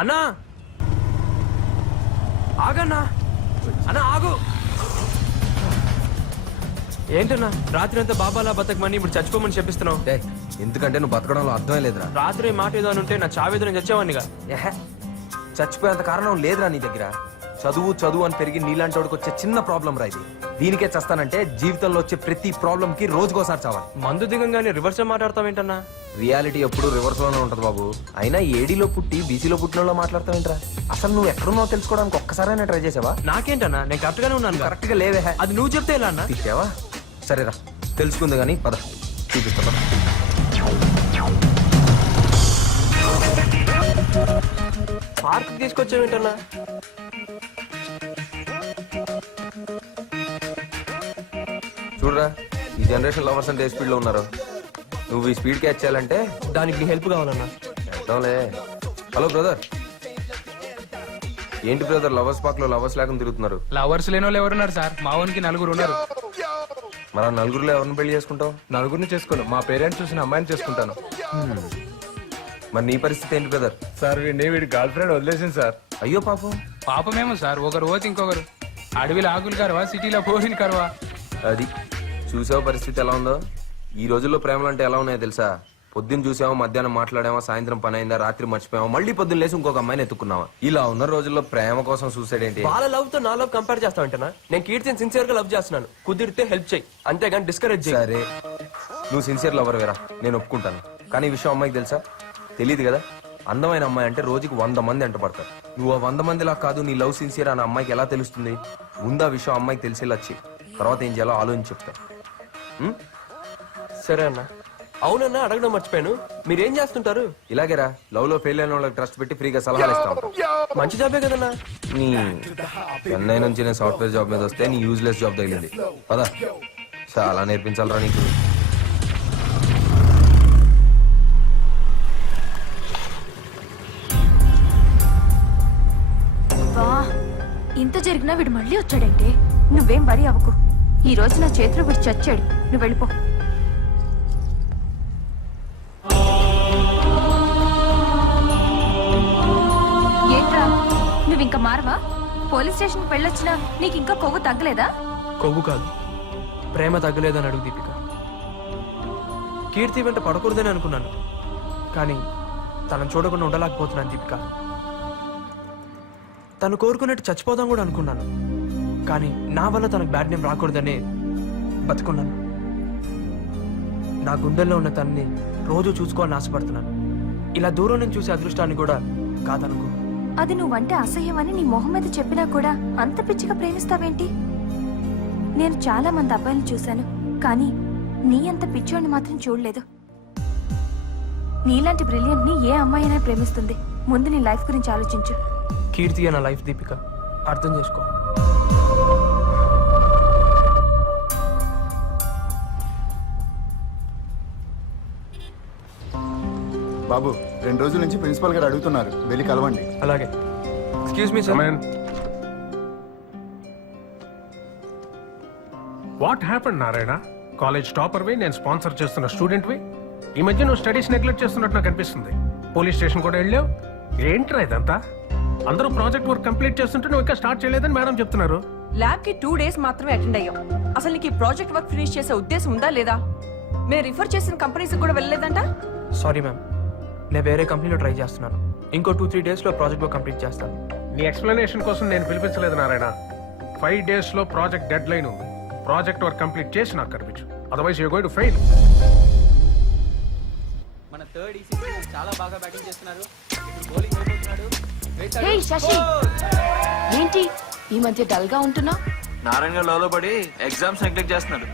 అన్నా ఆగన్నా, అన్నా ఆగు. ఏంటన్నా రాత్రి అంతా బాబాలా బతకమని ఇప్పుడు చచ్చిపోమని చెప్పిస్తున్నావు? ఎందుకంటే నువ్వు బతకడంలో అర్థమే లేదురా. రాత్రి మాట ఏదో అని ఉంటే నా చావేదో నేను చచ్చేవాడినిగా. చచ్చిపోయేంత కారణం లేదురా నీ దగ్గర. చదువు చదువు అని పెరిగి నీలాంటి వాడికి వచ్చే చిన్న ప్రాబ్లం రా ఇది. దీనికే చస్తానంటే జీవితంలో వచ్చే ప్రతి ప్రాబ్లం కి రోజుకోసారి చావాలి. మందు దిగంగానే రివర్స్ మాట్లాడతావేంటన్నా? రియాలిటీ ఎప్పుడు రివర్స్ లోనే ఉంటది బాబు. అయినా ఏడీలో పుట్టి బీసీలో పుట్టినలో మాట్లాడతావేంట్రా? అసలు నువ్వు ఎక్కడున్నావు తెలుసుకోవడానికి ఒక్కసారైనా ట్రై చేసావా? నాకేంటన్నా, నేను కరెక్ట్ గానే ఉన్నాను. కరెక్ట్ గా లేవే. అది నువ్వు చెప్తే ఎలా అన్నా? ఇచ్చావా? సరేరా తెలుసుకుంది కానీ పద చూపిస్తా. పార్క్ తీసుకొచ్చావేంటన్నా? చూడరా, ఈ జనరేషన్ లవర్స్ అంటే ఏ స్పీడ్ లో ఉన్నారు. నువ్వు ఈ స్పీడ్ క్యాచ్ చేయాలంటే దానికి నీ హెల్ప్ కావాలన్నా. చేద్దాంలే. Hello brother. ఏంటి బ్రదర్ లవర్స్ పార్క్ లో లవర్స్ లేకుండా తిరుగుతున్నారు? లవర్స్ లేని వాళ్ళు ఎవరున్నారు సార్? మా వానికి 4 ఉన్నారు. మరి ఆ నలుగురులో ఎవరిని పెళ్లి చేసుకుంటావు? నలుగురిని చేసుకోను, మా పేరెంట్స్ చూసిన అమ్మాయిని చేసుకుంటాను. మరి నీ పరిస్థితి ఏంటి బ్రదర్? సార్ వీడి గర్ల్ ఫ్రెండ్ వదిలేసింది సార్. అయ్యో పాపం. పాపమేమో సార్, ఒకరు పోతే ఇంకొకరు. అడవిలో ఆకులు కరవా, సిటీలో పోయిన కరవా. అది చూసావు పరిస్థితి ఎలా ఉందో. ఈ రోజుల్లో ప్రేమలు అంటే ఎలా ఉన్నాయో తెలుసా? పొద్దున్న చూసామో, మధ్యాహ్నం మాట్లాడామో, సాయంత్రం పని అయిందా, రాత్రి మర్చిపోయామో, మళ్ళీ పొద్దున్న లేసి ఇంకొక అమ్మాయిని ఎత్తుకున్నావా. ఇలా ఉన్న రోజుల్లో ప్రేమ కోసం సూసైడ్ ఏంటి? వాళ్ళ లవ్ తో నా లవ్ కంపేర్ చేస్తావంటనా? నేను కీర్తిని సిన్సియర్ గా లవ్ చేస్తున్నాను. కుదిరితే హెల్ప్ చేయి, అంతేగాని డిస్కరేజ్ చేయి. సరే, నువ్వు సిన్సియర్ లవర్ వేరా, నేను ఒప్పుకుంటాను. కానీ ఈ విషయం అమ్మాయికి తెలుసా? తెలియదు కదా. అందమైన అమ్మాయి అంటే రోజుకి 100 మంది ఎంట పడతారు. నువ్వు 100 మందిలా కాదు, నీ లవ్ సిన్సియర్ అన్న అమ్మాయికి ఎలా తెలుస్తుంది? ముందు ఆ విషయం అమ్మాయికి తెలిసేలా వచ్చి తర్వాత ఏం చేయాలో ఆలోచించి చెప్తా. సరే అన్న. అవునన్నా, అడగడం మర్చిపోయాను, మీరేం చేస్తుంటారు? ఇలాగేరా, లవ్ లో ఫెయిల్ అయిన వాళ్ళకి ట్రస్ట్ పెట్టి ఫ్రీగా సలహాలు ఇస్తా ఉంటాం. మంచి జాబే కదన్నా. నీ చెన్నై నుంచి నేను సాఫ్ట్వేర్ జాబ్ మీద వస్తే నీ యూజ్లెస్ జాబ్ తగిలింది. పదా, చాలా నేర్పించాలరా నీకు. ఇంత జరిగినా వీడు మళ్ళీ వచ్చాడంటే నువ్వేం వరి అవ్వకు. ఈ రోజు నా చేతిలో వీడు చచ్చాడు, నువ్వు వెళ్ళిపో. ఏంట్రా నువ్వు ఇంకా మారవా? పోలీస్ స్టేషన్కి వెళ్ళొచ్చినా నీకు ఇంకా కొవ్వు తగ్గలేదా? కొవ్వు కాదు, ప్రేమ తగ్గలేదని అడుగు దీపిక. కీర్తి వెంట పడకూడదని అనుకున్నాను, కానీ తనను చూడకుండా ఉండలేకపోతున్నాను దీపిక. తను కోరుకున్నట్టు చచ్చిపోదాం కూడా అనుకున్నాను, కానీ నా వల్ల తనకు బ్యాడ్ నేమ్ రాకూడదనే బతుకున్నాను. నా గుండెల్లో ఉన్న తనని రోజు చూసుకోవాలని ఆశపడుతున్నాను. ఇలా దూరం నుంచి చూసే అదృష్టాన్ని కూడా కాదనుకో. అది నువ్వంటే అసహ్యమని నీ మొహం మీద చెప్పినా కూడా అంత పిచ్చిగా ప్రేమిస్తావేంటి? నేను చాలా మంది అబ్బాయిలు చూశాను, కానీ నీ అంత పిచ్చోడిని మాత్రం చూడలేదు. నీలాంటి బ్రిలియంట్ ని ఏ అమ్మాయి అయినా ప్రేమిస్తుంది. ముందు నీ లైఫ్ గురించి ఆలోచించు. కీర్తి నా లైఫ్ దీపిక, అర్థం చేసుకో. బాబు, 2 రోజుల నుంచి ప్రిన్సిపల్ గారు అడుగుతున్నారు, వెళ్ళి కలవండి. అలాగే. Excuse me sir. What happened Narayana? College టాపర్వి, నేను స్పాన్సర్ చేస్తున్న స్టూడెంట్వి. ఈ మధ్య నువ్వు స్టడీస్ నెగ్లెక్ట్ చేస్తున్నట్టు నాకు అనిపిస్తుంది. పోలీస్ స్టేషన్ కూడా వెళ్ళావు. ఏంట్రా ఇదంతా? అందరూ ప్రాజెక్ట్ వర్క్ కంప్లీట్ చేస్తుంటే నువ్వు ఇంకా స్టార్ట్ చేయలేదని మేడం చెప్తున్నారు. ల్యాబ్ కి 2 days మాత్రమే అటెండ్ అయ్యాం. అసలు నీకు ఈ ప్రాజెక్ట్ వర్క్ ఫినిష్ చేసే ఉద్దేశం ఉందా లేదా? మేము రిఫర్ చేసిన కంపెనీస్ కూడా వెళ్ళలేదంట. సారీ మ్యామ్, నేను వేరే కంపెనీలో ట్రై చేస్తున్నాను. ఇంకో 2-3 days లో ప్రాజెక్ట్ వర్క్ కంప్లీట్ చేస్తాను. నీ ఎక్స్ప్లెనేషన్ కోసం నేను పిలిపించలేదు నారాయణ. 5 days లో ప్రాజెక్ట్ డెడ్ లైన్ ఉంది. ప్రాజెక్ట్ వర్క్ కంప్లీట్ చేసి నాకు కనిపించు, otherwise you going to fail. మన థర్డ్ ఈసీసీ చాలా బాగా బ్యాటింగ్ చేస్తున్నారు. బౌలింగ్ అయిపోతున్నాడు. హే శశి, ఏంటి ఈ మధ్య డల్ గా ఉంటున్నా? నారాయణ లోలో పడి ఎగ్జామ్స్ నెగ్లెక్ట్ చేస్తున్నాడు.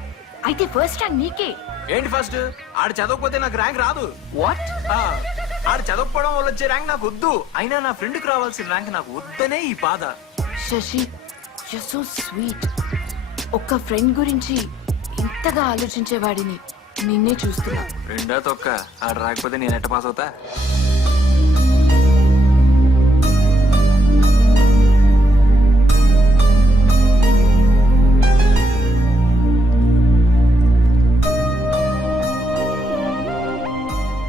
అయితే ఫస్ట్ ర్యాంక్ నీకే. ఏంటి ఫస్ట్? ఆడు చదవకపోతే నాకు ర్యాంక్ రాదు. వాట్? ఆడు చదవకపోవడం వల్ల వచ్చే ర్యాంక్ నాకు వద్దు. అయినా నా ఫ్రెండ్కి రావాల్సిన ర్యాంక్ నాకు వద్దనే ఈ బాధ. Shashi, you so sweet. ఒక్క ఫ్రెండ్ గురించి ఇంతగా ఆలోచించేవాడిని నిన్నే చూస్తున్నా. రెండో తొక్క ఆడు రాకపోతే నేను ఎట్ట పాస్ అవుతా?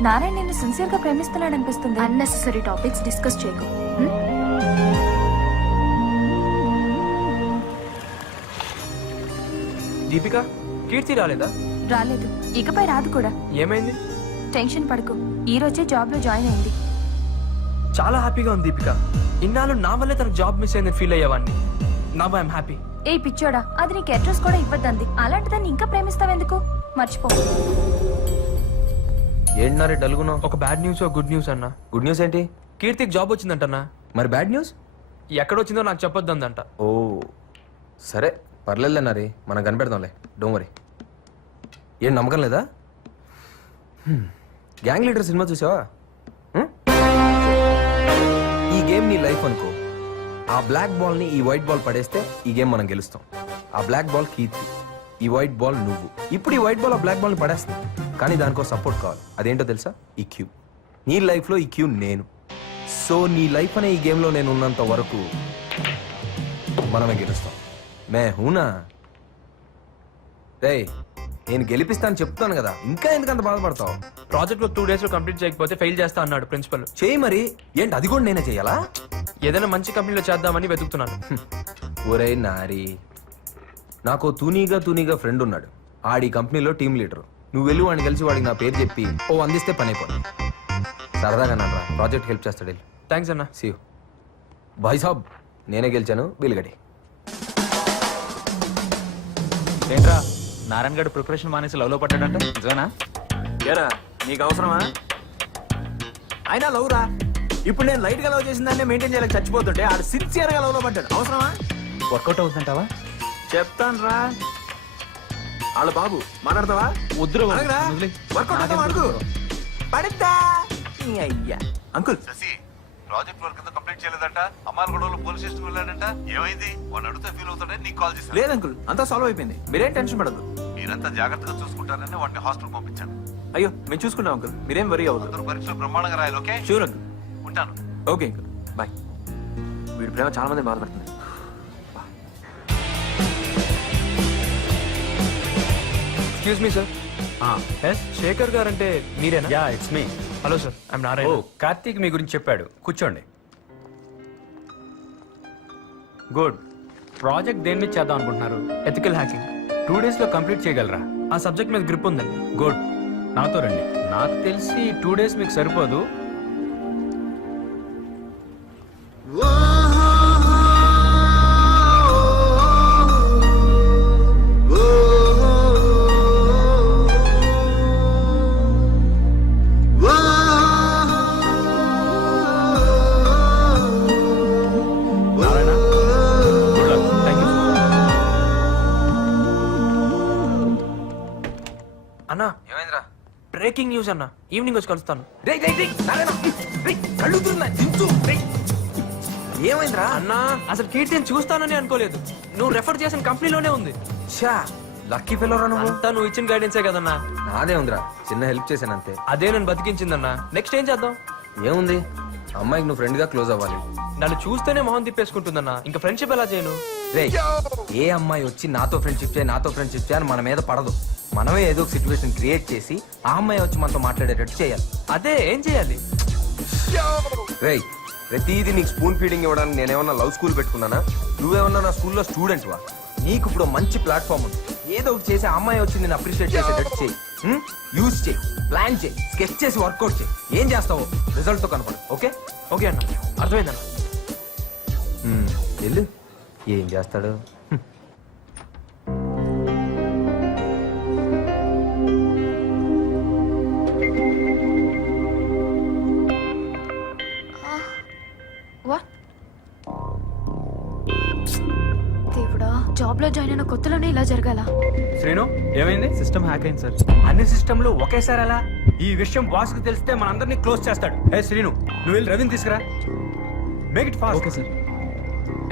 నారాయణ నిన్ను సిన్సియర్ గా ప్రేమిస్తున్నాడు అనిపిస్తుంది. అన్నెసెసరీ టాపిక్స్ డిస్కస్ చేయకు. దీపిక, కీర్తి రాలేదా? రాలేదు, ఇకపై రాదు కూడా. ఏమైంది? టెన్షన్ పడకు, ఈ రోజే జాబ్ లో జాయిన్ అయింది. చాలా హ్యాపీగా ఉంది దీపిక. ఇన్నాళ్ళు నా వల్లే తనకు జాబ్ మిస్ అయిందని ఫీల్ అయ్యేవాడిని. Now I'm happy. ఏ పిచ్చోడా, అది నీకు అడ్రస్ కూడా ఇవ్వద్దంది. అలాంటి దాన్ని ఇంకా ప్రేమిస్తావెందుకు? మర్చిపో. ఏంటన్నారే డల్గున్నావు? ఒక బ్యాడ్ న్యూస్, ఒక గుడ్ న్యూస్ అన్న. గుడ్ న్యూస్ ఏంటి? కీర్తికి జాబ్ వచ్చిందంటన్నా. మరి బ్యాడ్ న్యూస్? ఎక్కడొచ్చిందో నాకు చెప్పొద్దందంట. ఓ సరే పర్లేదులేనారి, మనం కనిపెడదాంలే, డోంట్ వరీ. ఏం నమ్మకం లేదా? గ్యాంగ్ లీడర్ సినిమా చూసావా? హ్మ్? ఈ గేమ్ నీ లైఫ్ అనుకో. ఆ బ్లాక్ బాల్ ని ఈ వైట్ బాల్ పడేస్తే ఈ గేమ్ మనం గెలుస్తాం. ఆ బ్లాక్ బాల్ కీర్తి, ఈ వైట్ బాల్ నువ్వు. ఇప్పుడు ఈ వైట్ బాల్ ఆ బ్లాక్ బాల్ ని పడేస్తుంది, కానీ దానికో సపోర్ట్ కావాలి. అదేంటో తెలుసా? ఈ క్యూ. నీ లైఫ్ లో ఈ క్యూ నేను. సో నీ లైఫ్ అనే ఈ గేమ్ లో నేను ఉన్నంత వరకు మనమే గెలుస్తాం. మే హూనా రేయ్, నేను గెలిపిస్తాను చెప్తాను కదా, ఇంకా ఎందుకంత బాధపడతావు? ప్రాజెక్ట్ వర్క్ 2 days లో కంప్లీట్ చేయకపోతే ఫెయిల్ చేస్తా అన్నాడు ప్రిన్సిపల్. చేయి మరి. ఏంటి అది కూడా నేనే చెయ్యాలా? ఏదైనా మంచి కంపెనీలో చేద్దామని వెతుకుతున్నాను. ఒరే నారి, నాకు తూనీగా ఫ్రెండ్ ఉన్నాడు. ఆడి కంపెనీలో టీమ్ లీడర్. నువ్వు వెళ్ళి వాడిని కలిసి వాడికి నా పేరు చెప్పి ఓ అందిస్తే పని అయిపోయింది. సరదాగా నన్ను ప్రాజెక్ట్ హెల్ప్ చేస్తాడు. థ్యాంక్స్ అన్న. See you. భాయ్ సాబ్, నేనే గెలిచాను, బిల్గడి. ఏంట్రా నారాయణ గడు ప్రిపరేషన్ మానేసి లవ్ లో పడ్డాడంట, నిజమేనా? ఏరా నీకు అవసరమా? అయినా లవ్ రా. ఇప్పుడు నేను లైట్ గా లవ్ చేసిన దాన్ని మెయింటైన్ చేయలేక చచ్చిపోతుంటే ఆడు సిన్సియర్ గా లవ్ లో పడ్డాడు. అవసరమా? వర్కౌట్ అవుతుంటావా? చెప్తాను రా. వాళ్ళ బాబు మాట్లాడతావా? వద్దురా వర్కౌట్ అవుతావా? అడుగు పడిద్దా. అయ్యా అంకుల్, ప్రాజెక్ట్ వర్క్ అంతా కంప్లీట్ చేయలేదంట. అమ్మాలగూడలో పోలీస్ స్టేషన్ వెళ్ళాడంట. ఏమైంది? వాడిని అడిగితే ఫీల్ అవుతాడని నీకు కాల్ చేశాను. లేదు అంకుల్, అంతా సాల్వ్ అయిపోయింది. మీరేం టెన్షన్ పడదు. మీరంతా జాగ్రత్తగా చూసుకుంటారని వాడిని హాస్టల్ పంపించాను. అయ్యో మేము చూసుకుంటాం అంకుల్, మీరేం వరీ అవ్వదు. అందరూ పరీక్షలు బ్రహ్మాండంగా రాయాలి. ఓకే? Sure uncle. ఉంటాను. Okay uncle, bye. వీడి ప్రేమ చాలా మంది బాధపడుతుంది. Excuse me sir. Shekhar garu అంటే మీరేనా? Yeah, it's me. Hello sir, I'm Narayana. Karthik మీ గురించి చెప్పాడు, కూర్చోండి. గుడ్. ప్రాజెక్ట్ దేని మీద చేద్దాం అనుకుంటున్నారు? Ethical hacking. 2 days లో కంప్లీట్ చేయగలరా? ఆ సబ్జెక్ట్ మీద గ్రిప్ ఉందండి. గుడ్. నాతో రండి. నాకు తెలిసి 2 days మీకు సరిపోదు. అన్నా, ఏమైందిరా? బ్రేకింగ్ న్యూస్ అన్న. ఈవినింగ్ వచ్చి కలుస్తాను. ఏమైందిరా? అన్నా, అసలు కీర్తిని చూస్తానని అనుకోలేదు. నువ్వు రెఫర్ చేసిన కంపెనీలోనే ఉంది. షా, లక్కీ ఫెలోరా నువ్వు. అంతా నువ్వు ఇచ్చిన గైడెన్సే కదన్నా. నాదే ఉందిరా, చిన్న హెల్ప్ చేశాను అంతే. అదే నన్ను బతికించిందన్నా. నెక్స్ట్ ఏం చేద్దాం? ఏముంది, అమ్మాయికి నువ్వు ఫ్రెండ్ గా క్లోజ్ అవ్వాలి. నన్ను చూస్తేనే మొహం తిప్పేసుకుంటుందన్నా. ఇంకా ఫ్రెండ్షిప్ ఎలా చేయను? రే, ఏ అమ్మాయి వచ్చి నాతో ఫ్రెండ్షిప్ చేయి అని మన మీద పడదు. మనమే ఏదో ఒక సిచ్యువేషన్ క్రియేట్ చేసి ఆ అమ్మాయి వచ్చి మనతో మాట్లాడేటట్టు చేయాలి. అదే ఏం చేయాలి? రేయ్, ప్రతిదీ నీకు స్పూన్ ఫీడింగ్ ఇవ్వడానికి నేనేమన్నా లవ్ స్కూల్ పెట్టుకున్నానా? నువ్వేమన్నా నా స్కూల్లో స్టూడెంట్ వా? నీకు ఇప్పుడు మంచి ప్లాట్ఫామ్ ఉంది. ఏదో ఒకటి చేసి ఆ అమ్మాయి వచ్చి నేను అప్రిషియేట్ చేసేటట్టు చేయి. యూజ్ చేయి, ప్లాన్ చేయి, స్కెచ్ చేసి వర్కౌట్ చేయి. ఏం చేస్తావో రిజల్ట్ తో కనపడు. ఓకే? ఓకే అన్న, అర్థమైందన్న. వెళ్ళు. ఏం చేస్తాడు? దేవుడా, జాబ్ లో జాయిన్ అయిన కొత్తలోనే ఇలా జరగాల? శ్రీను, ఏమైంది? సిస్టమ్ హ్యాక్ అయింది సార్. అన్ని సిస్టంలు ఒకేసారి అలా? ఈ విషయం బాస్ కి తెలిస్తే మనందరినీ క్లోజ్ చేస్తాడు. హే శ్రీను, నువ్వు వెళ్ళి రవిని తీసుకురా. Make it fast. Okay sir.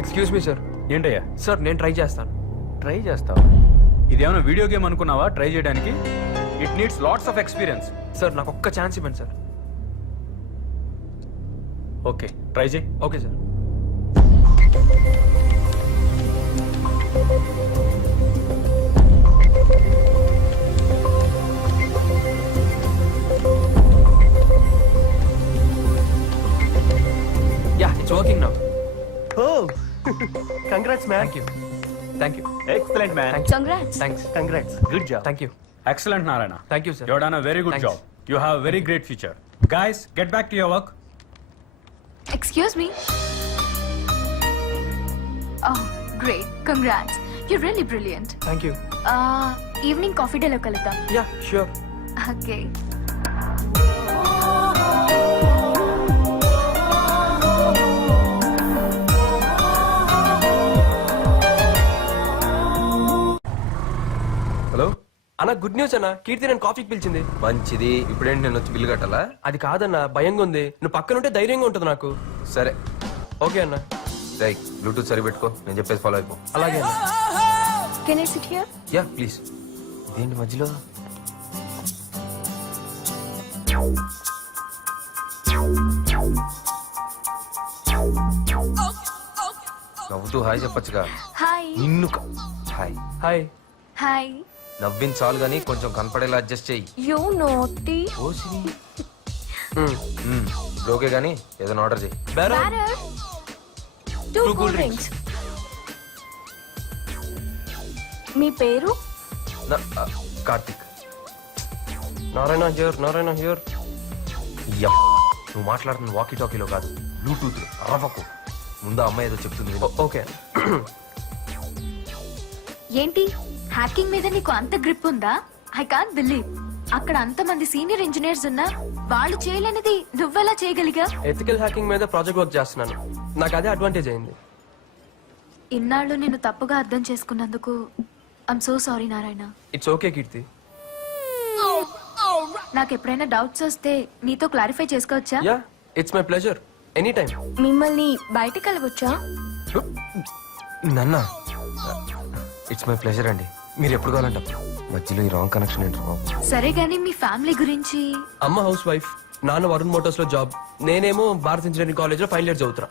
Excuse me sir. ఏంటయ్యా? సార్, నేను ట్రై చేస్తాను. ట్రై చేస్తావు? ఇదేమైనా వీడియో గేమ్ అనుకున్నావా ట్రై చేయడానికి? It needs lots of experience. Sir, నాకు ఒక్క ఛాన్స్ ఇవ్వండి సార్. ఓకే, ట్రై చేయి. Okay sir. Congrats man. Thank you excellent man. Congrats. Thanks. Congrats. Good job. Thank you. Excellent Narayana. Thank you sir. You have done a very good Thanks. job. You have very great future. Guys, get back to your work. Excuse me great congrats you really brilliant thank you. Evening coffee డేలో కలుద్దాం. Yeah sure. Okay hello అన్న good news అన్న, కీర్తి నేను కాఫీకి పిలిచింది. మంచిది. ఇప్పుడేంటి నేను వచ్చి బిల్లు కట్టాలా? అది కాదన్న, భయంగా ఉంది. నువ్వు పక్కన ఉంటే ధైర్యంగా ఉంటుంది నాకు. సరే ఓకే అన్న. రై బ్లూటూత్ సరి పెట్టుకో, నేను చెప్పేసి ఫాలో అయిపో. అలాగే అన్న. Can I SIT here? Yeah please. ఇదేంటి మధ్యలో? నవ్వుతూ హాయ్ చెప్పొచ్చుగా. హాయ్. నిన్ను హాయ్ హాయ్. హాయ్. నవ్వింది చాలు గానీ కొంచెం కనపడేలా అడ్జస్ట్ చెయ్యి. యూ నోటీ. Oh Siri. ఓకే గానీ ఏదైనా ఆర్డర్ చెయ్యి. Bearer. Two Two cool cool drinks. మీ పేరు? కార్తిక్. Narayana here, Narayana here. నువ్వు మాట్లాడుతున్న వాకీ టాకీలో కాదు, బ్లూటూత్. రవ్వకు ముందు ఆ అమ్మాయి ఏదో చెప్తుంది విను. ఓకే. ఏంటి హ్యాకింగ్ మీద నీకు అంత గ్రిప్ ఉందా? I can't believe. అక్కడ అంతమంది సీనియర్ ఇంజనీర్స్ ఉన్నా వాళ్ళు చేయలేనిది నువ్వెలా చేయగలిగా? ఎథికల్ హ్యాకింగ్ మీద ప్రాజెక్ట్ వర్క్ చేస్తున్నాను. నాకు అదే అడ్వాంటేజ్ అయింది. ఇన్నాళ్ళు నేను తప్పుగా అర్థం చేసుకున్నందుకు I'm so sorry Narayana. It's okay Keerthi. నాకు ఎప్పుడైనా డౌట్స్ వస్తే నీతో క్లారిఫై చేసుకోవచ్చా? Yeah it's my pleasure any time. మిమ్మల్ని బయటికి వెళ్ళవచ్చా? నన్న ఇట్స్ మై ప్లెజర్ అండి. మీరు ఎప్పుడు కావాలంటే మధ్యలో ఈ రాంగ్ కనెక్షన్ ఏంటి బాబు? సరే గానీ మీ ఫ్యామిలీ గురించి? అమ్మ హౌస్ వైఫ్, నాన్న వరుణ్ మోటార్స్ లో జాబ్, నేనేమో భారత్ ఇంజనీరింగ్ కాలేజ్ లో ఫైనల్ ఇయర్ చదువుతున్నా.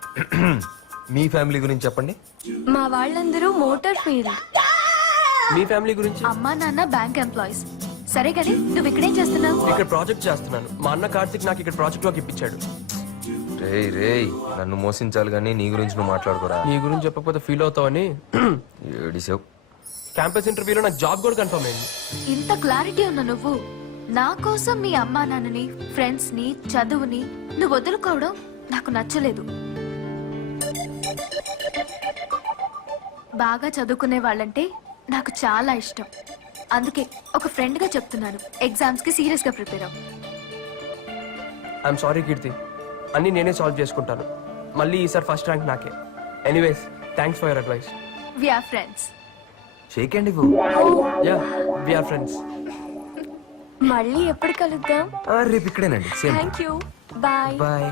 మీ ఫ్యామిలీ గురించి చెప్పండి. మా వాళ్ళందరూ మోటార్ ఫీల్డ్. మీ ఫ్యామిలీ గురించి? అమ్మా నాన్న బ్యాంక్ ఎంప్లాయీస్. సరే గానీ నువ్వు ఇక్కడేం చేస్తున్నావు? ఇక్కడ ప్రాజెక్ట్ చేస్తున్నాను. మా అన్న కార్తిక్ నాకు ఇక్కడ ప్రాజెక్ట్ వర్క్ ఇప్పించాడు. రేయ్ నన్ను మోసించాలి కానీ నీ గురించి నువ్వు మాట్లాడుకోరా. నీ గురించి చెప్పకపోతే ఫీల్ అవుతావని. ఏడిసావు. క్యాంపస్ ఇంటర్వ్యూలో నాకు జాబ్ కూడా కన్ఫర్మ్ అయింది. ఇంత క్లారిటీ ఉన్న నువ్వు నా కోసం మీ అమ్మా నాన్నని, ఫ్రెండ్స్ ని, చదువుని నువ్వు వదులుకోవడం నాకు నచ్చలేదు. బాగా చదువుకునే వాళ్ళంటే నాకు చాలా ఇష్టం. అందుకే ఒక ఫ్రెండ్ గా చెప్తున్నాను, ఎగ్జామ్స్ కి సీరియస్ గా ప్రిపేర్ అవ్వు. ఐఎమ్ సారీ కీర్తి, అన్ని నేనే సాల్వ్ చేసుకుంటాను. మళ్ళీ ఈసారి ఫస్ట్ ర్యాంక్ నాకే. Anyways thanks for your advice. We are friends. Shake అండి యా వి ఆర్ ఫ్రెండ్స్. మళ్ళీ ఎప్పుడు కలుద్దాం? రేపు ఇక్కడేనండి. Same. Thank you. Bye. Bye.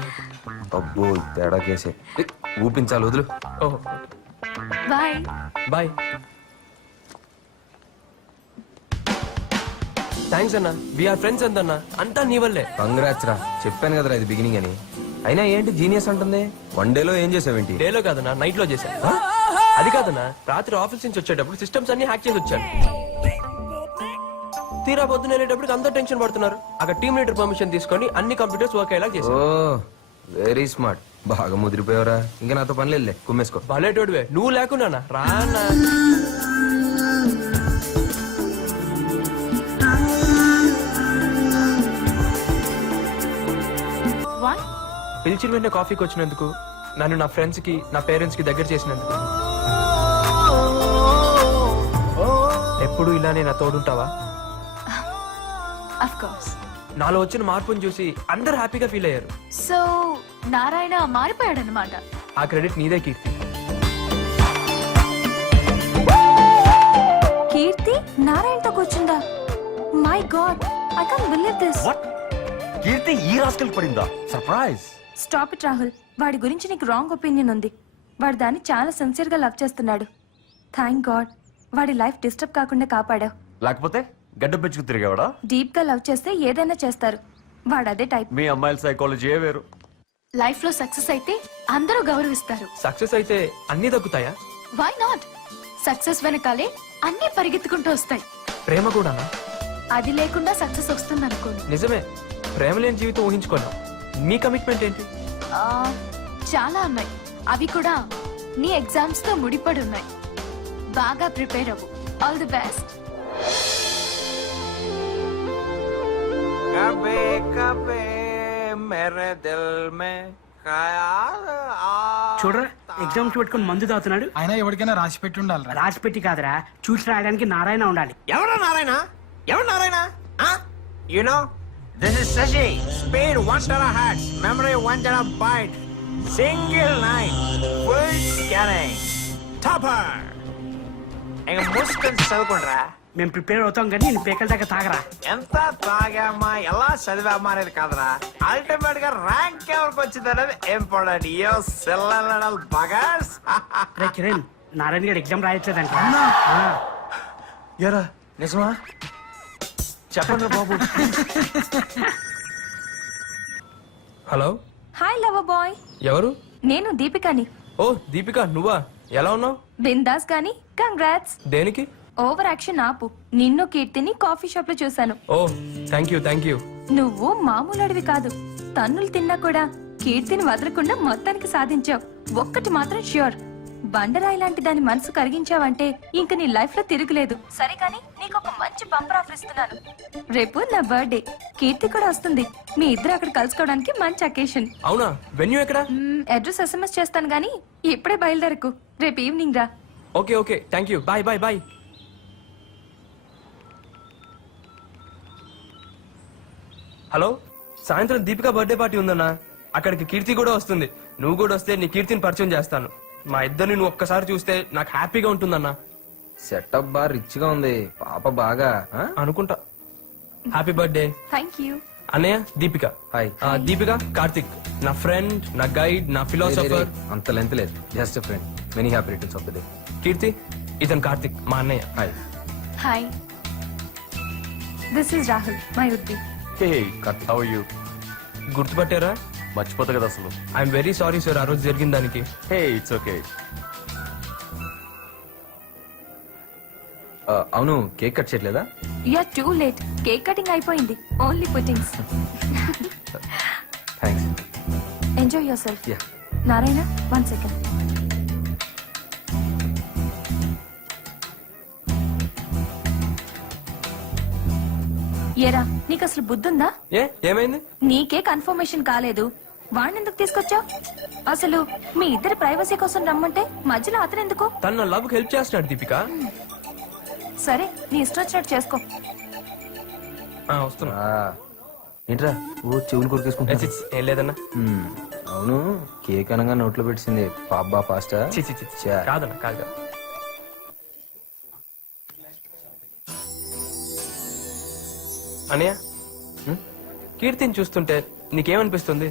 అబ్బో తేడా కేసే. ఊపించాలి వదులు. ఓహో బాయ్. బాయ్. థ్యాంక్స్ అన్న. వి ఆర్ ఫ్రెండ్స్ అందన్న. అంతా నీ వల్లే. కంగ్రాట్స్ రా. చెప్పాను కదరా ఇది బిగినింగ్ అని. అయినా ఏంటి జీనియస్ అంటుంది? వన్ డేలో ఏం చేసావేంటి? డేలో కాదన్నా, నైట్ లో చేశా. అది కాదన్నా, రాత్రి ఆఫీస్ నుంచి వచ్చేటప్పుడు సిస్టమ్స్ అన్ని హ్యాక్ చేసి వచ్చాను. తీరా పొద్దున వెళ్ళేటప్పుడు అందరూ టెన్షన్ పడుతున్నారు. అక్కడ టీమ్ లీడర్ పర్మిషన్ తీసుకొని అన్ని కంప్యూటర్స్ వర్క్ అయ్యేలా ఓ చేశాను. Very smart. బాగా ముదిరిపోయావరా. ఇంకా నాతో పని లేదులే, కుమ్మేసుకో. భలేటోడివే. నువ్వు లేకున్నానా రానా. వాట్? పిలిచిన వెంటనే కాఫీకి వచ్చినందుకు, నన్ను నా ఫ్రెండ్స్ కి, నా పేరెంట్స్ కి దగ్గర చేసినందుకు. ఎప్పుడు ఇలానే నా తోడుంటావా? Of course. నాలో వచ్చిన మార్పుని చూసి అందరు హ్యాపీగా ఫీల్ అయ్యారు. సో నారాయణ మారిపోయాడనమాట. ఆ క్రెడిట్ నీదే కీర్తి. కీర్తి నారాయణతో కూర్చుందా? My God, I can't believe this. Keerthi ఈ రాస్కల్ పడిందా? సర్ప్రైజ్. Stop it Rahul. వాడి గురించి నీకు రాంగ్ ఒపీనియన్ ఉంది. వాడు దాన్ని చాలా సిన్సియర్ గా లవ్ చేస్తున్నాడు. థ్యాంక్ గాడ్ వాడి లైఫ్ డిస్టర్బ్ కాకుండా కాపాడావు. లేకపోతే గడ్డ పెంచుకు తిరిగేవాడా? డీప్ గా లవ్ చేస్తే ఏదైనా చేస్తారు. వాడు అదే టైప్. మీ అమ్మాయిల సైకాలజీ ఏ వేరు. లైఫ్ లో సక్సెస్ అయితే అందరూ గౌరవిస్తారు. సక్సెస్ అయితే అన్ని దక్కుతాయా? Why not? సక్సెస్ వెనకాలే అన్ని పరిగెత్తుకుంటూ వస్తాయి. ప్రేమ కూడానా? అది లేకుండా సక్సెస్ వస్తుంది అనుకోండి. నిజమే, ప్రేమ లేని జీవితం ఊహించుకోలేం. మీ కమిట్మెంట్ ఏంటి? చాలా ఉన్నాయి. అవి కూడా నీ ఎగ్జామ్స్ తో ముడిపడి ఉన్నాయి. బాగా ప్రిపేర్ అవ్వు. All the best. కబే కబే మేరే దిల్ మే ఖయాల్ ఆ చూడరా ఎగ్జామ్స్ పెట్టుకుని మందు తాగుతున్నాడు. అయినా ఎవరికైనా రాసి పెట్టి ఉండాలి. రాసి పెట్టి కాదురా, చూసి రాయడానికి నారాయణ ఉండాలి. ఎవరు నారాయణ? ఎవరు Narayana? You know this is Shashi. Speed 1 terahertz, memory 1 terabyte, single night, full scanning, topper. ఇంక మూసుకొని చదువుకుంటారా. మేము ప్రిపేర్ అవుతాం కానీ నేను పేకల దాకా తాగరా. ఎంత తాగామా ఎలా చదివామా అనేది కాదురా, అల్టిమేట్ గా ర్యాంక్ ఎవరికి వచ్చింది అనేది ఇంపార్టెంట్. యో సెల్లల్ బగర్స్. రే కిరణ్, నారాయణ గారు ఎగ్జామ్ రాయట్లేదంట. ఎరా నిజమా? చెప్పండి బాబు. Hello, hi lover boy. ఎవరు? నేను దీపికాని. ఓ దీపిక, నువ్వా? ఎలా ఉన్నావు? బిందాస్ గాని కంగ్రాట్స్. దేనికి? ఓవర్ యాక్షన్ ఆపు. నిన్ను కీర్తిని కాఫీ షాప్ లో చూశాను. ఓ థ్యాంక్ యూ. నువ్వు మామూలు అడివి కాదు. తన్నులు తిన్నా కూడా కీర్తిని వదలకుండా మొత్తానికి సాధించావు. ఒక్కటి మాత్రం ష్యూర్, బండరాయి లాంటి దాని మనసు కరిగించావంటే ఇంక నీ లైఫ్ లో తిరుగులేదు. సరే కానీ నీకు ఒక మంచి బంపర్ ఆఫర్ ఇస్తున్నాను. రేపు నా బర్త్డే, కీర్తి కూడా వస్తుంది. మీ ఇద్దరు అక్కడ కలుసుకోవడానికి మంచి అకేషన్. అవునా? వెన్యూ ఎక్కడ? అడ్రస్ SMS చేస్తాను గానీ ఇప్పుడే బయలుదేరకు. రేపు ఈవినింగ్ రా. Okay thank you. Bye. Hello, సాయంత్రం దీపిక బర్త్డే పార్టీ ఉందన్నా. అక్కడికి కీర్తి కూడా వస్తుంది. నువ్వు కూడా వస్తే నీ కీర్తిని పరిచయం చేస్తాను. మా ఇద్దరిని నువ్వు ఒక్కసారి చూస్తే నాకు హ్యాపీగా ఉంటుందన్నా. సెటప్ బాగా రిచ్ గా ఉంది. పాప బాగా ఆ? అనుకుంటా. Happy birthday thank you. అన్నయ్య. దీపిక. హాయ్. దీపిక కార్తిక్, నా ఫ్రెండ్, నా గైడ్, నా ఫిలాసఫర్. అంత లెంత్ లేదు, just friend. Many happy returns of the day. Keerthi, ఇతను కార్తిక్, మా అన్నయ్య. Hi. Hi, this is Rahul, my ఉద్ది. హే కార్తిక్. How you? గుర్తుపట్టారా? మర్చిపోతా కదా అసలు. ఐఎమ్ వెరీ సారీ సార్, ఆ రోజు జరిగిన దానికి. Hey it's okay. అవును, కేక్ కట్ చేయట్లేదా? You're too late. Cake cutting అయిపోయింది. Only puddings. Thanks. Enjoy yourself. Yeah. Narayana, 1 second. ఏరా, నీకు అసలు బుద్ధుందా? ఏమైంది? నీకే కన్ఫర్మేషన్ కాలేదు, వాణ్ణెందుకు తీసుకొచ్చావు? అసలు మీ ఇద్దరి ప్రైవసీ కోసం రమ్మంటే మధ్యలో అతను ఎందుకు? తను నా లవ్ హెల్ప్ చేస్తున్నాడు దీపిక. సరే, నీ ఇష్టం వచ్చినట్టు చేసుకో. వస్తున్నా. ఏంట్రా ఓ చెవులు కొరికేసుకుంటా? ఏం లేదన్నా. అవును, కేక్ అనగా నోట్లో పెట్టింది పాపా ఫాస్టా? కాదన్నా, కాదు. అన్నయ్య, కీర్తిని చూస్తుంటే నీకేమనిపిస్తుంది?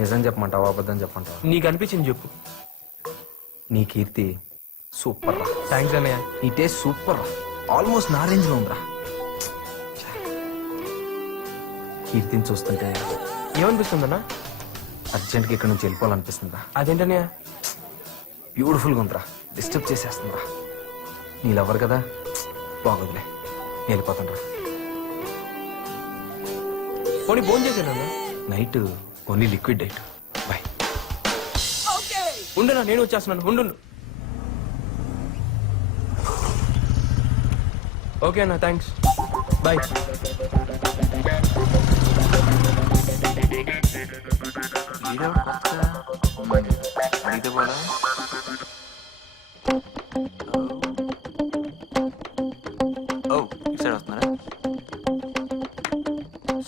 నిజం చెప్పమంటావా అబద్ధం చెప్పమంటావా? నీకు అనిపించింది చెప్పు. నీ కీర్తి సూపర్ రా. థ్యాంక్స్ అన్నయ్య. నీ టేస్ట్ సూపర్ రా. ఆల్మోస్ట్ నా రేంజ్ లో ఉందిరా. కీర్తిని చూస్తుంటే ఏమనిపిస్తుందన్నా? అర్జెంట్గా ఇక్కడ నుంచి వెళ్ళిపోవాలనిపిస్తుందిరా. అదేంటన్నయ్య? బ్యూటిఫుల్ గా ఉందిరా. డిస్టర్బ్ చేసేస్తుందిరా. నీ లవర్ కదా, బాగోదులే, నేను వెళ్ళిపోతాను రా. పోనీ ఫోన్ చేశానన్నా. Night only liquid diet. Bye. ఉండనా, నేను వచ్చేస్తున్నాను. ఉండు. ఓకే అన్న, థ్యాంక్స్. బాయ్.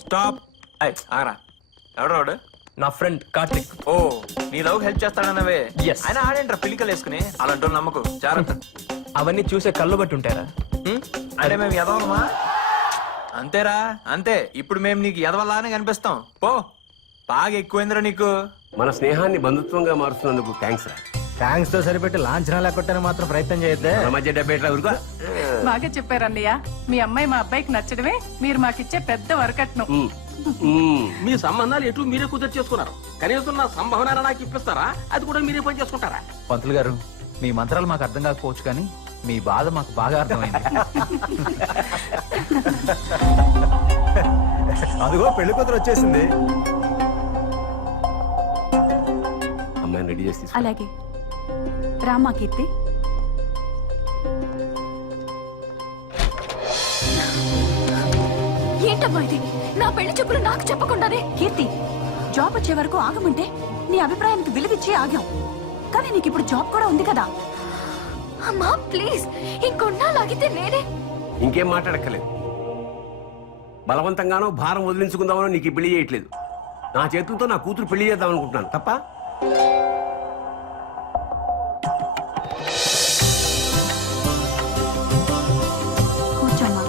స్టాప్. ఆగరా. ఎవడు? నా ఫ్రెండ్ కార్తిక్. ఓ, నీ లవ్ హెల్ప్ చేస్తాడన్నవే. Yes. ఆయన ఆడేంట్రా పిలికలు వేసుకుని. అలాంటి నమ్మకు, జాగ్రత్త. అవన్నీ చూసే కళ్ళు బట్టి ఉంటారా? అంటే మేము ఎదవలమా? అంతేరా, అంతే. ఇప్పుడు మేము నీకు ఎదవలానే కనిపిస్తాం. పో, బాగా ఎక్కువైందిరా నీకు. మన స్నేహాన్ని బంధుత్వంగా మారుస్తున్నందుకు థ్యాంక్స్ రా. థ్యాంక్స్ తో సరిపెట్టి లాంఛనాలు కొట్టని మాత్రం ప్రయత్నం చేయొద్దే. మన మధ్య డబ్బేట్రా ఊరుకో. బాగా చెప్పారు అన్నయ్య. మీ అమ్మాయి మా అబ్బాయికి నచ్చడమే మీరు మాకిచ్చే పెద్ద వరకట్నం. మీ సంబంధాలు ఎటు మీరే కుదిరి చేసుకున్నారు. కనీసం నా సంభావన నాకు ఇప్పిస్తారా? అది కూడా మీరే పని చేసుకుంటారా? పంతులు గారు, మీ మంత్రాలు మాకు అర్థం కాకపోవచ్చు కానీ మీ బాధ మాకు బాగా అర్థమైంది. అదిగో పెళ్లి కూతురు వచ్చేసింది. అమ్మాయిని రెడీ చేసి తీసుకో. అలాగే రామా కీర్తి. ఏంటమ్మా ఇది? నా పెళ్లి చూపులు నాకు చెప్పకుండానే. కీర్తి, జాబ్ వచ్చే వరకు ఆగమంటే నీ అభిప్రాయానికి విలువిచ్చి ఆగాం, కానీ నీకు ఇప్పుడు జాబ్ కూడా ఉంది కదా. అమ్మా ప్లీజ్, ఇంకొన్నాళ్ళాగితే నేనే. ఇంకేం మాట్లాడక్కర్లేదు. బలవంతంగానో భారం వదిలించుకుందామనో నీకు ఈ పెళ్లి చేయట్లేదు. నా చేతులతో నా కూతురు పెళ్లి చేద్దాం అనుకుంటున్నాను తప్ప. కూర్చోమ్మా.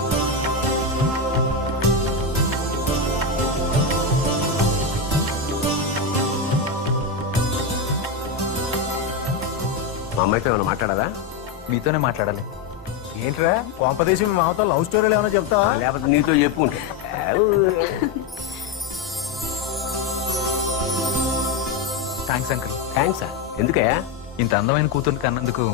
మా అమ్మాయితో ఏమైనా మాట్లాడాలా? మీతోనే మాట్లాడాలి. ఏంట్రా కొంపదేశి మీ మామతో లవ్ స్టోరీలు ఏమైనా చెప్తావా? లేకపోతే నీతో చెప్పుకుంటే. Thanks uncle. థ్యాంక్సా? ఎందుకయ్యా? ఇంత అందమైన కూతురు కన్నందుకు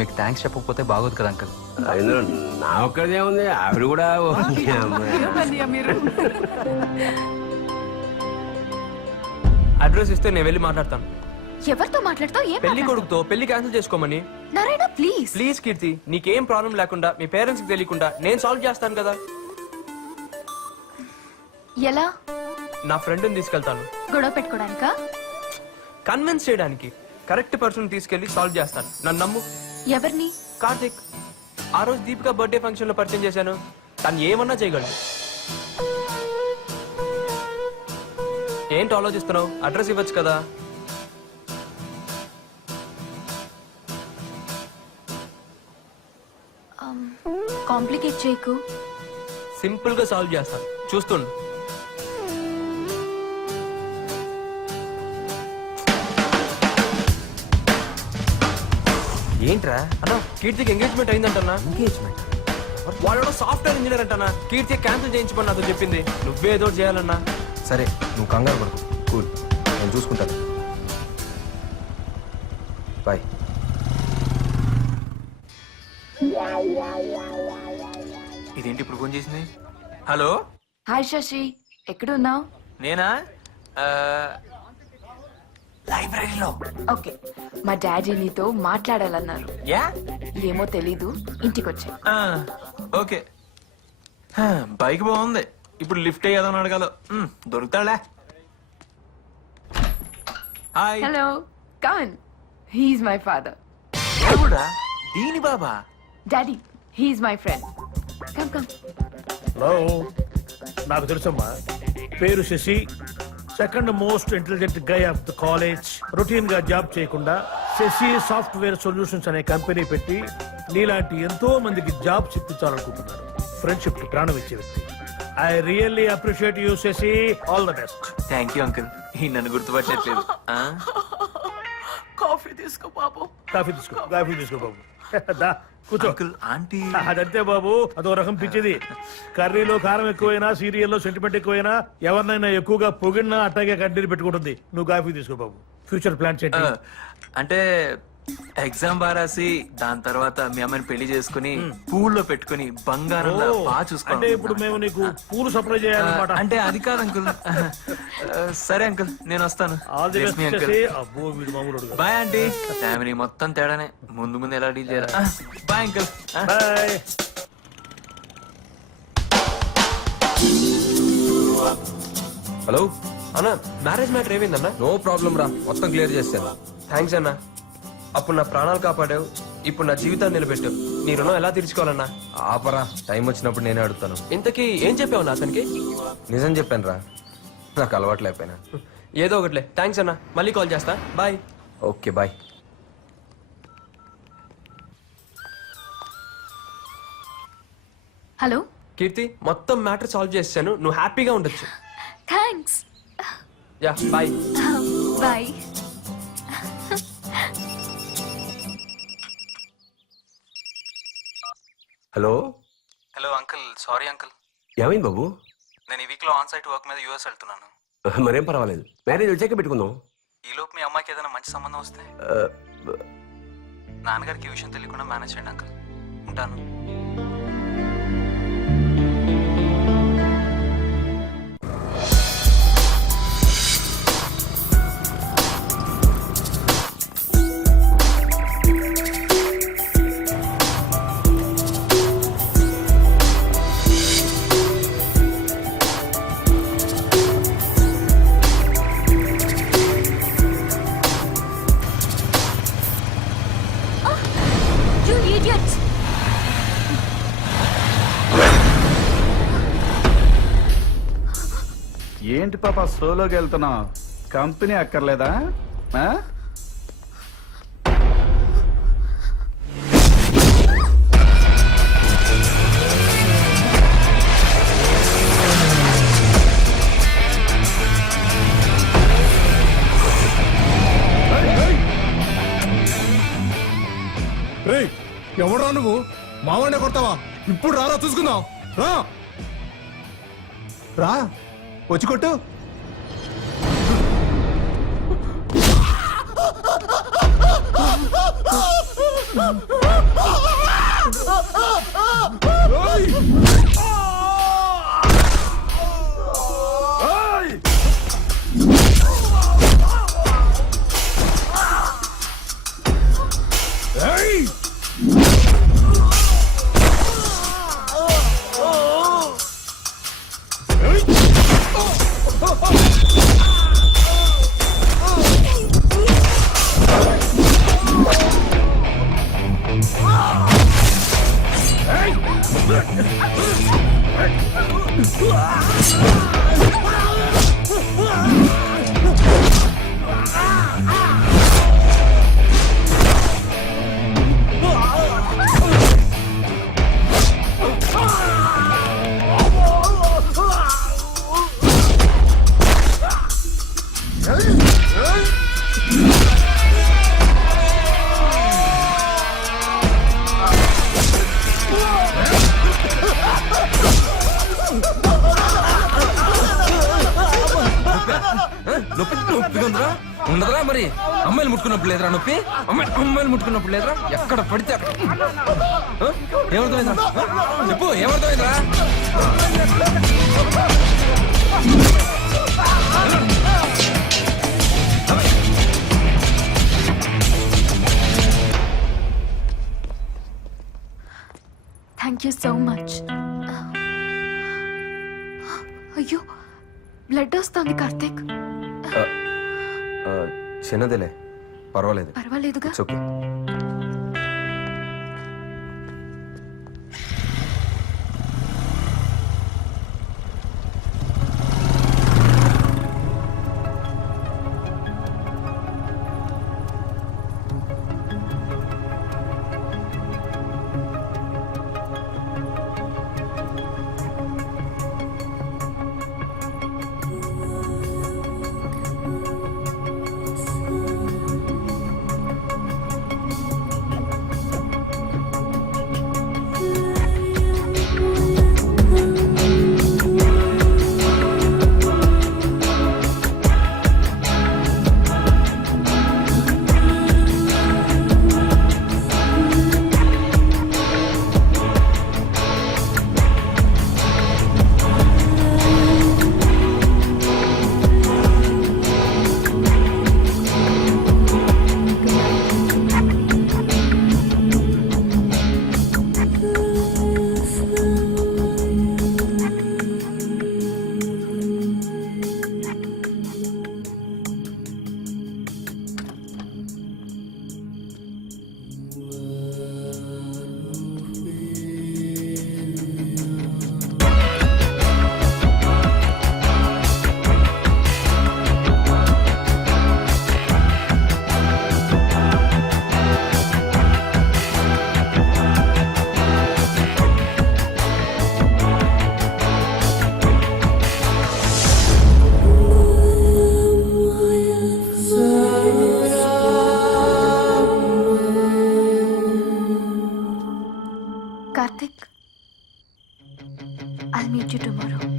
మీకు థ్యాంక్స్ చెప్పకపోతే బాగోదు కదా అంకుల్. ఇందులో నా ఒక్కదే ఉంది, ఆవిడ కూడా అడ్రస్ ఇస్తే నేను వెళ్ళి మాట్లాడతాను. ఎవరితో మాట్లాడతావు? ఏం పెళ్లి కొడుకుతో పెళ్లి క్యాన్సిల్ చేసుకోమని. నారాయణ ప్లీజ్. ప్లీజ్ కీర్తి, నీకేం ప్రాబ్లం లేకుండా మీ పేరెంట్స్ కి తెలియకుండా నేను సాల్వ్ చేస్తాను కదా. ఎలా? నా ఫ్రెండ్ని తీసుకెళ్తాను. గొడవ పెట్టుకోవడానికా? కన్విన్స్ చేయడానికి. కరెక్ట్ పర్సన్ తీసుకెళ్లి సాల్వ్ చేస్తాను, నన్ను నమ్ము. ఎవరిని? కార్తిక్. ఆ రోజు దీపిక బర్త్డే ఫంక్షన్ లో పరిచయం చేశాను. తను ఏమన్నా చేయగలడు. ఏంటి ఆలోచిస్తున్నావు? అడ్రస్ ఇవ్వచ్చు కదా. కాంప్లికేట్ చేయకు. సింపుల్ గా సాల్వ్ చేస్తాను, చూస్తుండు. ఏంట్రా? అన్నా కీర్తికి ఎంగేజ్మెంట్ అయిందంటన్నా. ఎంగేజ్మెంట్? వాడు సాఫ్ట్వేర్ ఇంజనీర్ అంటన్నా. కీర్తి క్యాన్సిల్ చేయించమని నాతో చెప్పింది. నువ్వేదో చేయాలన్నా. సరే నువ్వు కంగారు పడుకో. కూల్, నేను చూసుకుంటాను. బాయ్. ఇదేంటి ఇప్పుడు ఫోన్ చేసింది? హలో, హాయ్ శశి, ఎక్కడున్నావు? నేనా? లైబ్రరీలో. ఓకే, మా డాడీ నీతో మాట్లాడాలన్నారు. యా, ఏమో తెలీదు, ఇంటికి వచ్చా. ఓకే. బైక్ బాగుంది. ఇప్పుడు లిఫ్ట్ అయ్యేదని అడగాలో. దొరుకుతాడా? Hi. Hello, come on. He's my father. ఎవడా? దీని బాబా? Daddy, he's my friend. Come come. Hello, నాకు తెలుసమ్మా. పేరు Shashi, second most intelligent guy of the college. Routine గా జాబ్ చేయకుండా శశి సాఫ్ట్వేర్ సొల్యూషన్స్ అనే కంపెనీ పెట్టి నీలాంటి ఎంతో మందికి జాబ్ ఇప్పించాలనుకుంటున్నారు. ఫ్రెండ్షిప్ కి ప్రాణం ఇచ్చే వ్యక్తి. I really appreciate you Shashi. All the best. Thank you uncle. ఈ నన్ను గుర్తుపట్టట్లేదు. కాఫీ తీసుకో బాబు. కాఫీ తీసుకో బాబు. దా కూర్చో. Uncle, aunty. అదంతే బాబు, అదో రకం పిచ్చిది. కర్రీలో కారం ఎక్కువైనా, సీరియల్లో సెంటిమెంట్ ఎక్కువైనా, ఎవరినైనా ఎక్కువగా పొగిడినా అట్టాగే కడ్డీలు పెట్టుకుంటుంది. నువ్వు కాఫీ తీసుకో బాబు. ఫ్యూచర్ ప్లాన్స్ ఏంటి? అంటే ఎగ్జామ్ బారాసి దాని తర్వాత మీ అమ్మాయిని పెళ్లి చేసుకుని పూల్లో పెట్టుకుని బంగారంలో బాగా అంటే చూసుకోండి. ఇప్పుడు మేము నీకు పూలు సప్లై చేయాలన్నమాట. అంటే అది కాదు అంకుల్. సరే అంకుల్, నేను వస్తాను. ఆల్ ది బెస్ట్ చేసి. అబ్బో వీడు మామూలు. Bye aunty. ఫ్యామిలీ మొత్తం తేడానే. ముందు ముందు ఎలా డీల్ చేయాలి. Bye uncle. బాయ్. హలో అన్న, మ్యారేజ్ మ్యాటర్ ఏమైందన్నా? నో ప్రాబ్లం రా, మొత్తం క్లియర్ చేస్తాను. థ్యాంక్స్ అన్నా. అప్పుడు నా ప్రాణాలు కాపాడావు, ఇప్పుడు నా జీవితాన్ని నిలబెట్టావు. నీ రుణం ఎలా తీర్చుకోవాలన్నా? ఆపరా, టైం వచ్చినప్పుడు నేనే అడుగుతాను. ఇంతకీ ఏం చెప్పావు నా అతనికి? నిజం చెప్పాను రా, నాకు అలవాటు లేకపోయినా. ఏదో ఒకట్లే. థ్యాంక్స్ అన్నా, మళ్ళీ కాల్ చేస్తా. Bye. Okay bye. Hello Keerthi, మొత్తం మ్యాటర్ సాల్వ్ చేశాను. నువ్వు హ్యాపీగా ఉండొచ్చు. Thanks. Yeah bye. Bye. Hello. Hello uncle, sorry uncle. ఏమైంది బాబు? నేను ఈ వీక్ లో ఆన్ సైట్ వర్క్ మీద యూఎస్ వెళ్తున్నాను. మరేం పర్వాలేదు, మ్యారేజ్ వచ్చాక పెట్టుకుందాం. ఈ లోపు మీ అమ్మాయికి ఏదైనా మంచి సంబంధం వస్తే నాన్నగారికి ఈ విషయం తెలియకుండా మేనేజ్ చేయండి అంకుల్. ఉంటాను. ఏంటి పాప సోలోకి వెళ్తున్నావు? కంపెనీ అక్కర్లేదా? ఆ? ఎవడరా నువ్వు? మావాడినే కొడతావా? ఇప్పుడు రారా చూసుకుందాం. రా రా వచ్చి కొట్టు. ఉండదురా మరి. అమ్మాయిలు ముట్టుకున్నప్పుడు లేదురా నొప్పి? అమ్మాయిలు ముట్టుకున్నప్పుడు లేదురా? ఎక్కడ పడితే ఏమర్థమైందా చెప్పు, ఏమర్థమైందిరా? Thank you so much. అయ్యో బ్లడ్ వస్తుంది కార్తీక్. చిన్నదిలే, పర్వాలేదు. పర్వాలేదుగా. It's okay. Karthik, I'll meet you tomorrow.